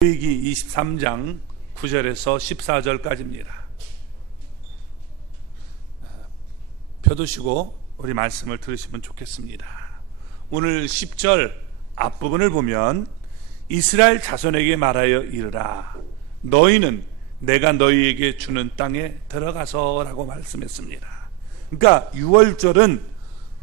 레위기 23장 9절에서 14절까지입니다. 펴두시고 우리 말씀을 들으시면 좋겠습니다. 오늘 10절 앞부분을 보면 이스라엘 자손에게 말하여 이르라 너희는 내가 너희에게 주는 땅에 들어가서 라고 말씀했습니다. 그러니까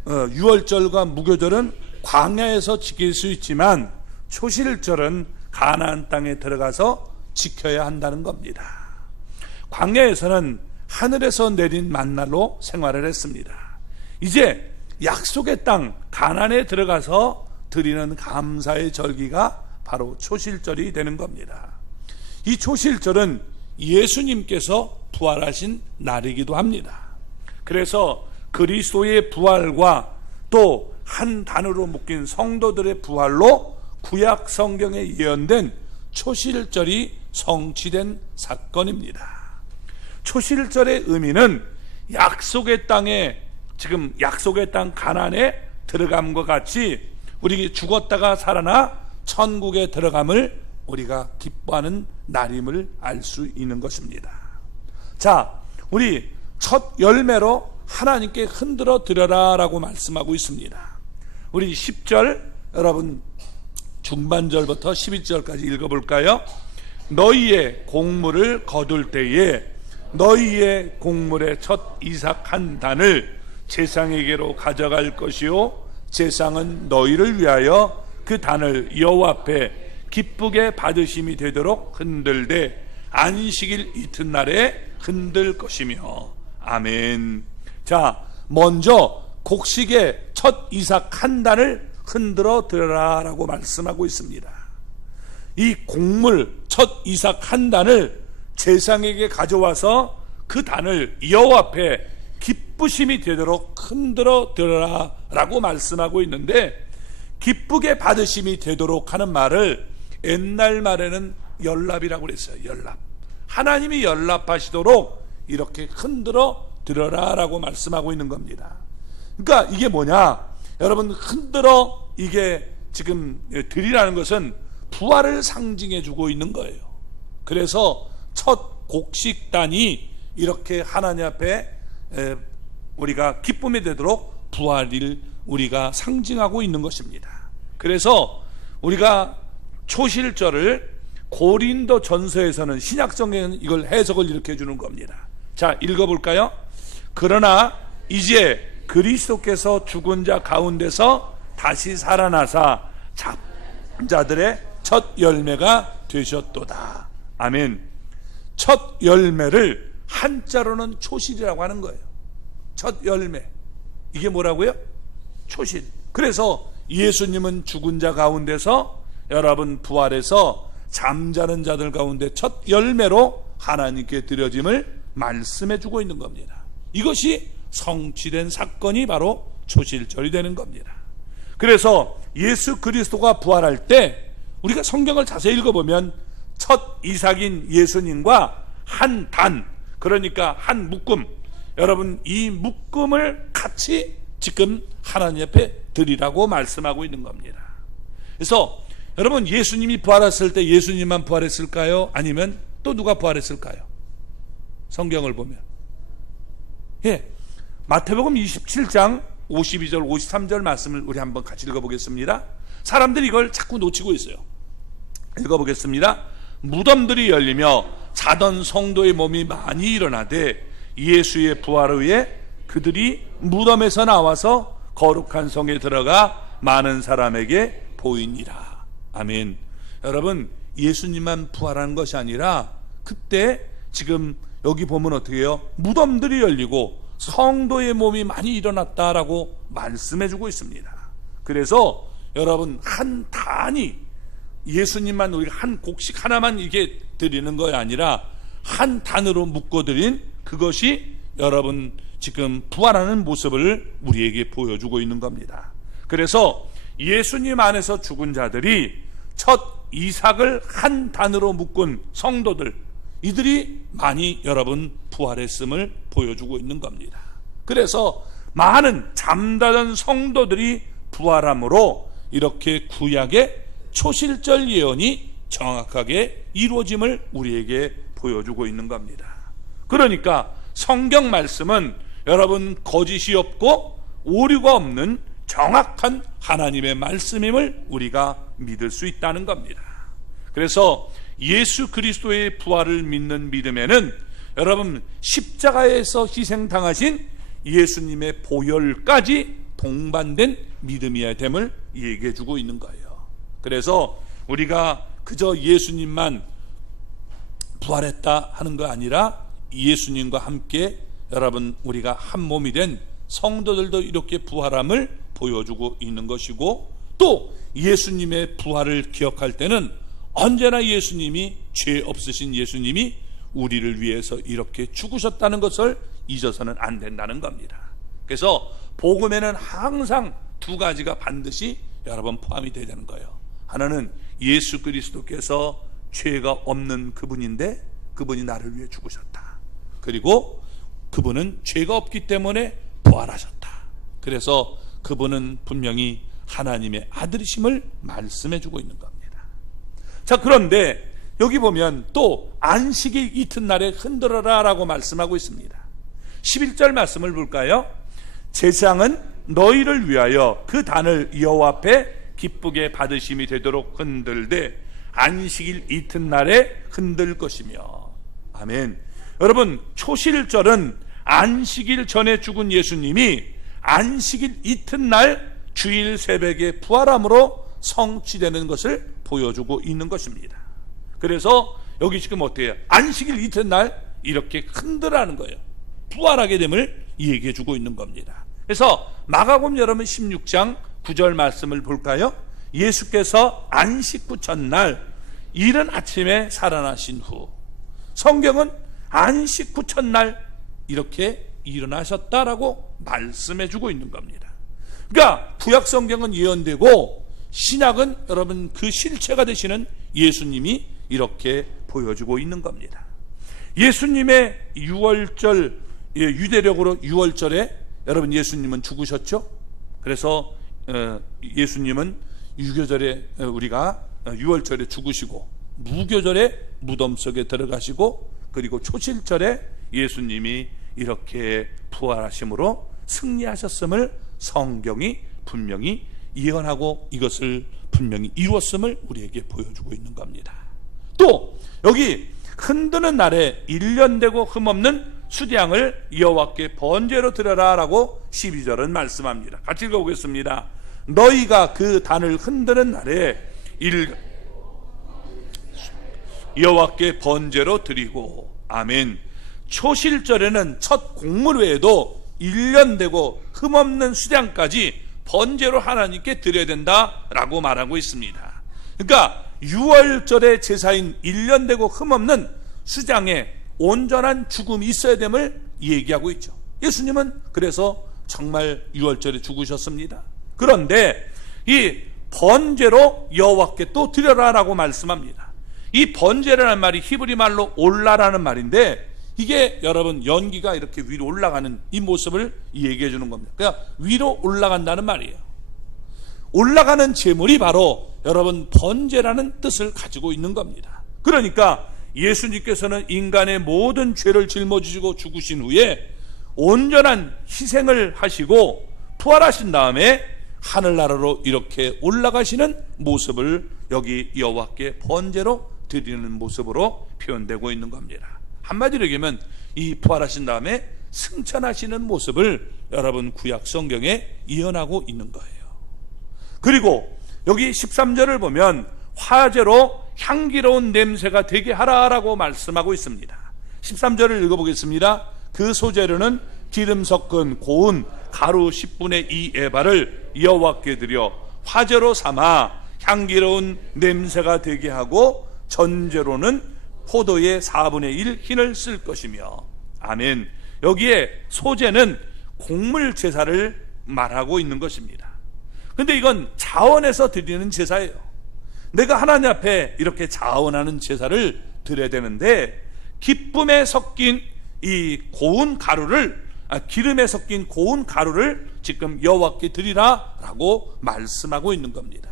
6월절과 무교절은 광야에서 지킬 수 있지만 초실절은 가나안 땅에 들어가서 지켜야 한다는 겁니다. 광야에서는 하늘에서 내린 만나로 생활을 했습니다. 이제 약속의 땅 가나안에 들어가서 드리는 감사의 절기가 바로 초실절이 되는 겁니다. 이 초실절은 예수님께서 부활하신 날이기도 합니다. 그래서 그리스도의 부활과 또 한 단어로 묶인 성도들의 부활로 구약 성경에 예언된 초실절이 성취된 사건입니다. 초실절의 의미는 약속의 땅에, 지금 약속의 땅 가나안에 들어감과 같이 우리 죽었다가 살아나 천국에 들어감을 우리가 기뻐하는 날임을 알 수 있는 것입니다. 자, 우리 첫 열매로 하나님께 흔들어 드려라 라고 말씀하고 있습니다. 우리 10절 여러분 중반절부터 12절까지 읽어볼까요? 너희의 곡물을 거둘 때에 너희의 곡물의 첫 이삭 한 단을 제상에게로 가져갈 것이요 제상은 너희를 위하여 그 단을 여호와 앞에 기쁘게 받으심이 되도록 흔들되 안식일 이튿날에 흔들 것이며 아멘. 자, 먼저 곡식의 첫 이삭 한 단을 흔들어 드려라 라고 말씀하고 있습니다. 이 곡물 첫 이삭 한 단을 제상에게 가져와서 그 단을 여호와 앞에 기쁘심이 되도록 흔들어 드려라 라고 말씀하고 있는데, 기쁘게 받으심이 되도록 하는 말을 옛날 말에는 연랍이라고 그랬어요. 연랍. 하나님이 연랍하시도록 이렇게 흔들어 드려라 라고 말씀하고 있는 겁니다. 그러니까 이게 뭐냐, 여러분 흔들어 이게 지금 드리라는 것은 부활을 상징해 주고 있는 거예요. 그래서 첫 곡식단이 이렇게 하나님 앞에 우리가 기쁨이 되도록 부활을 우리가 상징하고 있는 것입니다. 그래서 우리가 초실절을 고린도 전서에서는 신약성경에는 이걸 해석을 이렇게 해주는 겁니다. 자, 읽어볼까요? 그러나 이제 그리스도께서 죽은 자 가운데서 다시 살아나사 자들의 첫 열매가 되셨도다. 아멘. 첫 열매를 한자로는 초실이라고 하는 거예요. 첫 열매. 이게 뭐라고요? 초실. 그래서 예수님은 죽은 자 가운데서 여러분 부활해서 잠자는 자들 가운데 첫 열매로 하나님께 드려짐을 말씀해 주고 있는 겁니다. 이것이 성취된 사건이 바로 초실절이 되는 겁니다. 그래서 예수 그리스도가 부활할 때 우리가 성경을 자세히 읽어보면 첫 이삭인 예수님과 한 단, 그러니까 한 묶음, 여러분 이 묶음을 같이 지금 하나님 앞에 드리라고 말씀하고 있는 겁니다. 그래서 여러분 예수님이 부활했을 때 예수님만 부활했을까요? 아니면 또 누가 부활했을까요? 성경을 보면 마태복음 27장 52절 53절 말씀을 우리 한번 같이 읽어보겠습니다. 사람들이 이걸 자꾸 놓치고 있어요. 읽어보겠습니다. 무덤들이 열리며 자던 성도의 몸이 많이 일어나되 예수의 부활 후에 그들이 무덤에서 나와서 거룩한 성에 들어가 많은 사람에게 보이니라. 아멘. 여러분 예수님만 부활한 것이 아니라 그때 지금 여기 보면 어떻게 해요? 무덤들이 열리고 성도의 몸이 많이 일어났다라고 말씀해 주고 있습니다. 그래서 여러분 한 단이 예수님만 우리가 한 곡식 하나만 이게 드리는 것이 아니라 한 단으로 묶어드린 그것이 여러분 지금 부활하는 모습을 우리에게 보여주고 있는 겁니다. 그래서 예수님 안에서 죽은 자들이 첫 이삭을 한 단으로 묶은 성도들, 이들이 많이 여러분 부활했음을 보여주고 있는 겁니다. 그래서 많은 잠자던 성도들이 부활함으로 이렇게 구약의 초실절 예언이 정확하게 이루어짐을 우리에게 보여주고 있는 겁니다. 그러니까 성경 말씀은 여러분 거짓이 없고 오류가 없는 정확한 하나님의 말씀임을 우리가 믿을 수 있다는 겁니다. 그래서 예수 그리스도의 부활을 믿는 믿음에는 여러분 십자가에서 희생당하신 예수님의 보혈까지 동반된 믿음이어야 됨을 얘기해 주고 있는 거예요. 그래서 우리가 그저 예수님만 부활했다 하는 거 아니라 예수님과 함께 여러분 우리가 한 몸이 된 성도들도 이렇게 부활함을 보여주고 있는 것이고, 또 예수님의 부활을 기억할 때는 언제나 예수님이, 죄 없으신 예수님이 우리를 위해서 이렇게 죽으셨다는 것을 잊어서는 안 된다는 겁니다. 그래서 복음에는 항상 두 가지가 반드시 여러분 포함이 되야 되는 거예요. 하나는 예수 그리스도께서 죄가 없는 그분인데 그분이 나를 위해 죽으셨다. 그리고 그분은 죄가 없기 때문에 부활하셨다. 그래서 그분은 분명히 하나님의 아들이심을 말씀해 주고 있는 겁니다. 자, 그런데 여기 보면 또 안식일 이튿날에 흔들어라 라고 말씀하고 있습니다. 11절 말씀을 볼까요? 제사장은 너희를 위하여 그 단을 여호와 앞에 기쁘게 받으심이 되도록 흔들되 안식일 이튿날에 흔들 것이며. 아멘. 여러분, 초실절은 안식일 전에 죽은 예수님이 안식일 이튿날 주일 새벽에 부활함으로 성취되는 것을 보여주고 있는 것입니다. 그래서 여기 지금 어때요? 안식일 이튿날 이렇게 흔들라는 거예요. 부활하게 됨을 얘기해 주고 있는 겁니다. 그래서 마가복음 여러분 16장 9절 말씀을 볼까요? 예수께서 안식 후 첫날 이른 아침에 살아나신 후, 성경은 안식 후 첫날 이렇게 일어나셨다라고 말씀해 주고 있는 겁니다. 그러니까 구약 성경은 예언되고 신약은 여러분 그 실체가 되시는 예수님이 이렇게 보여주고 있는 겁니다. 예수님의 유월절, 유대력으로 유월절에 여러분 예수님은 죽으셨죠? 그래서 예수님은 유교절에 우리가 유월절에 죽으시고, 무교절에 무덤 속에 들어가시고, 그리고 초실절에 예수님이 이렇게 부활하심으로 승리하셨음을 성경이 분명히 예언하고 이것을 분명히 이루었음을 우리에게 보여주고 있는 겁니다. 또 여기 흔드는 날에 1년 되고 흠없는 수량을 여호와께 번제로 드려라 라고 12절은 말씀합니다. 같이 읽어보겠습니다. 너희가 그 단을 흔드는 날에 여호와께 번제로 드리고. 아멘. 초실절에는 첫 곡물 외에도 1년 되고 흠없는 수량까지 번제로 하나님께 드려야 된다라고 말하고 있습니다. 그러니까 6월절의 제사인 1년 되고 흠없는 수장에 온전한 죽음이 있어야 됨을 얘기하고 있죠. 예수님은 그래서 정말 6월절에 죽으셨습니다. 그런데 이 번제로 여호와께 또 드려라라고 말씀합니다. 이 번제라는 말이 히브리 말로 올라라는 말인데, 이게 여러분 연기가 이렇게 위로 올라가는 이 모습을 얘기해 주는 겁니다. 그러니까 위로 올라간다는 말이에요. 올라가는 제물이 바로 여러분 번제라는 뜻을 가지고 있는 겁니다. 그러니까 예수님께서는 인간의 모든 죄를 짊어지시고 죽으신 후에 온전한 희생을 하시고 부활하신 다음에 하늘나라로 이렇게 올라가시는 모습을 여기 여호와께 번제로 드리는 모습으로 표현되고 있는 겁니다. 한마디로 얘기하면 이 부활하신 다음에 승천하시는 모습을 여러분 구약 성경에 예언하고 있는 거예요. 그리고 여기 13절을 보면 화제로 향기로운 냄새가 되게 하라라고 말씀하고 있습니다. 13절을 읽어보겠습니다. 그 소재로는 기름 섞은 고운 가루 10분의 2 에바를 여호와께 드려 화제로 삼아 향기로운 냄새가 되게 하고, 전제로는 포도의 4분의 1 흰을 쓸 것이며. 아멘. 여기에 소제는 곡물 제사를 말하고 있는 것입니다. 근데 이건 자원에서 드리는 제사예요. 내가 하나님 앞에 이렇게 자원하는 제사를 드려야 되는데, 기쁨에 섞인 이 고운 가루를, 기름에 섞인 고운 가루를 지금 여호와께 드리라라고 말씀하고 있는 겁니다.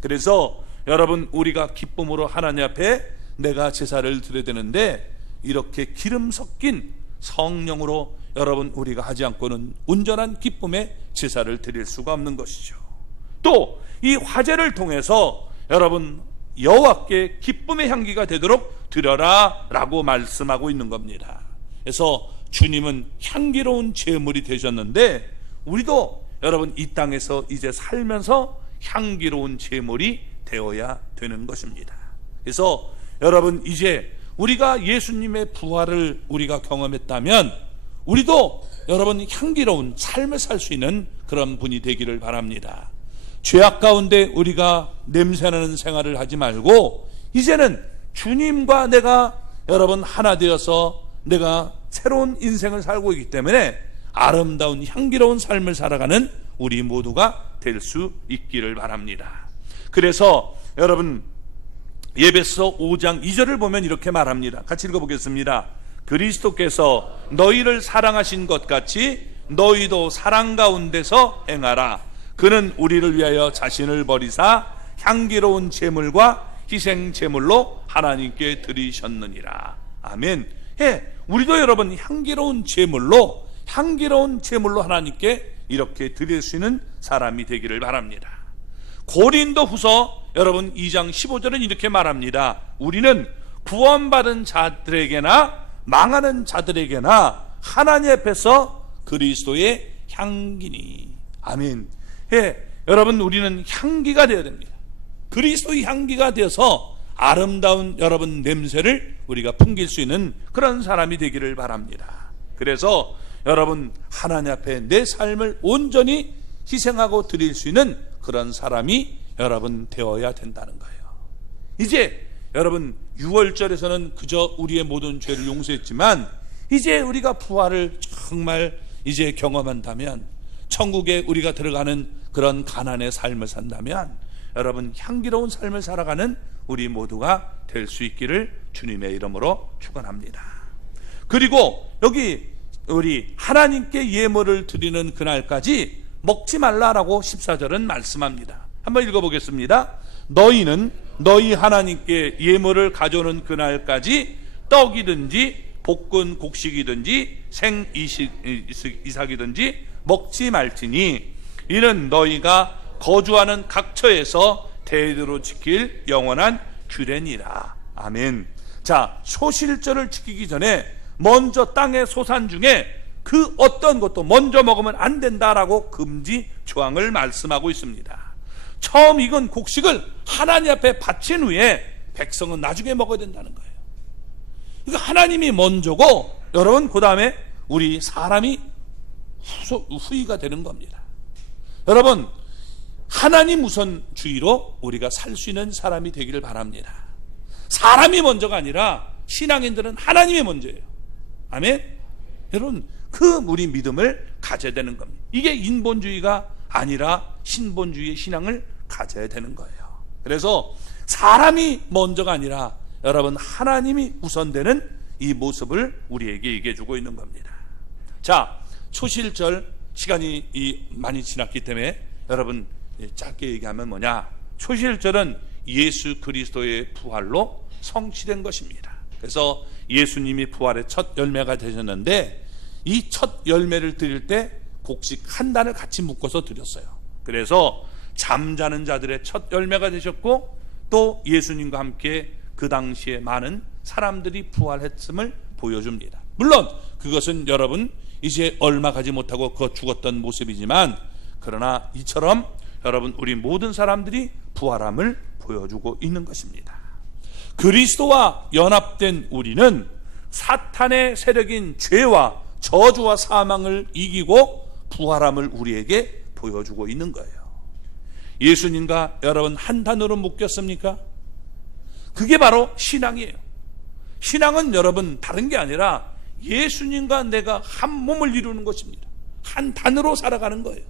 그래서 여러분 우리가 기쁨으로 하나님 앞에 내가 제사를 드려야 되는데 이렇게 기름 섞인 성령으로 여러분 우리가 하지 않고는 온전한 기쁨의 제사를 드릴 수가 없는 것이죠. 또 이 화제를 통해서 여러분 여호와께 기쁨의 향기가 되도록 드려라 라고 말씀하고 있는 겁니다. 그래서 주님은 향기로운 제물이 되셨는데 우리도 여러분 이 땅에서 이제 살면서 향기로운 제물이 되어야 되는 것입니다. 그래서 여러분 이제 우리가 예수님의 부활을 우리가 경험했다면 우리도 여러분 향기로운 삶을 살 수 있는 그런 분이 되기를 바랍니다. 죄악 가운데 우리가 냄새나는 생활을 하지 말고 이제는 주님과 내가 여러분 하나 되어서 내가 새로운 인생을 살고 있기 때문에 아름다운 향기로운 삶을 살아가는 우리 모두가 될 수 있기를 바랍니다. 그래서 여러분 에베소 5장 2절을 보면 이렇게 말합니다. 같이 읽어보겠습니다. 그리스도께서 너희를 사랑하신 것 같이 너희도 사랑 가운데서 행하라. 그는 우리를 위하여 자신을 버리사 향기로운 제물과 희생 제물로 하나님께 드리셨느니라. 아멘. 우리도 여러분 향기로운 제물로 하나님께 이렇게 드릴 수 있는 사람이 되기를 바랍니다. 고린도후서 여러분 2장 15절은 이렇게 말합니다. 우리는 구원받은 자들에게나 망하는 자들에게나 하나님 앞에서 그리스도의 향기니. 아멘. 여러분 우리는 향기가 되어야 됩니다. 그리스도의 향기가 되어서 아름다운 여러분 냄새를 우리가 풍길 수 있는 그런 사람이 되기를 바랍니다. 그래서 여러분 하나님 앞에 내 삶을 온전히 희생하고 드릴 수 있는 그런 사람이 여러분 되어야 된다는 거예요. 이제 여러분 6월절에서는 그저 우리의 모든 죄를 용서했지만 이제 우리가 부활을 정말 이제 경험한다면 천국에 우리가 들어가는 그런 가난의 삶을 산다면 여러분 향기로운 삶을 살아가는 우리 모두가 될 수 있기를 주님의 이름으로 축원합니다. 그리고 여기 우리 하나님께 예물을 드리는 그날까지 먹지 말라라고 14절은 말씀합니다. 한번 읽어보겠습니다. 너희는 너희 하나님께 예물을 가져오는 그날까지 떡이든지 볶은 곡식이든지 생이삭이든지 먹지 말지니 이는 너희가 거주하는 각 처에서 대대로 지킬 영원한 규례니라. 아멘. 자, 소실절을 지키기 전에 먼저 땅의 소산 중에 그 어떤 것도 먼저 먹으면 안 된다라고 금지 조항을 말씀하고 있습니다. 처음 익은 곡식을 하나님 앞에 바친 후에 백성은 나중에 먹어야 된다는 거예요. 그러니까 하나님이 먼저고 여러분 그 다음에 우리 사람이 후위가 되는 겁니다. 여러분 하나님 우선주의로 우리가 살 수 있는 사람이 되기를 바랍니다. 사람이 먼저가 아니라 신앙인들은 하나님이 먼저예요. 아멘. 여러분 그 우리 믿음을 가져야 되는 겁니다. 이게 인본주의가 아니라 신본주의의 신앙을 가져야 되는 거예요. 그래서 사람이 먼저가 아니라 여러분 하나님이 우선되는 이 모습을 우리에게 얘기해 주고 있는 겁니다. 자, 초실절 시간이 많이 지났기 때문에 여러분 짧게 얘기하면 뭐냐? 초실절은 예수 그리스도의 부활로 성취된 것입니다. 그래서 예수님이 부활의 첫 열매가 되셨는데 이 첫 열매를 드릴 때 곡식 한 단을 같이 묶어서 드렸어요. 그래서 잠자는 자들의 첫 열매가 되셨고 또 예수님과 함께 그 당시에 많은 사람들이 부활했음을 보여줍니다. 물론 그것은 여러분 이제 얼마 가지 못하고 그 죽었던 모습이지만 그러나 이처럼 여러분 우리 모든 사람들이 부활함을 보여주고 있는 것입니다. 그리스도와 연합된 우리는 사탄의 세력인 죄와 저주와 사망을 이기고 부활함을 우리에게 보여주고 있는 거예요. 예수님과 여러분 한 단으로 묶였습니까? 그게 바로 신앙이에요. 신앙은 여러분 다른 게 아니라 예수님과 내가 한 몸을 이루는 것입니다. 한 단으로 살아가는 거예요.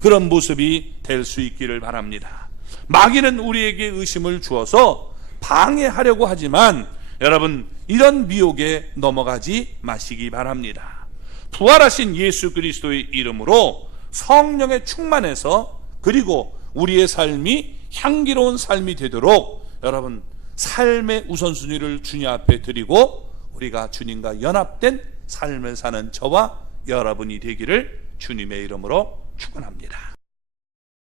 그런 모습이 될 수 있기를 바랍니다. 마귀는 우리에게 의심을 주어서 방해하려고 하지만 여러분 이런 미혹에 넘어가지 마시기 바랍니다. 부활하신 예수 그리스도의 이름으로 성령의 충만해서 그리고 우리의 삶이 향기로운 삶이 되도록 여러분 삶의 우선순위를 주님 앞에 드리고 우리가 주님과 연합된 삶을 사는 저와 여러분이 되기를 주님의 이름으로 축원합니다.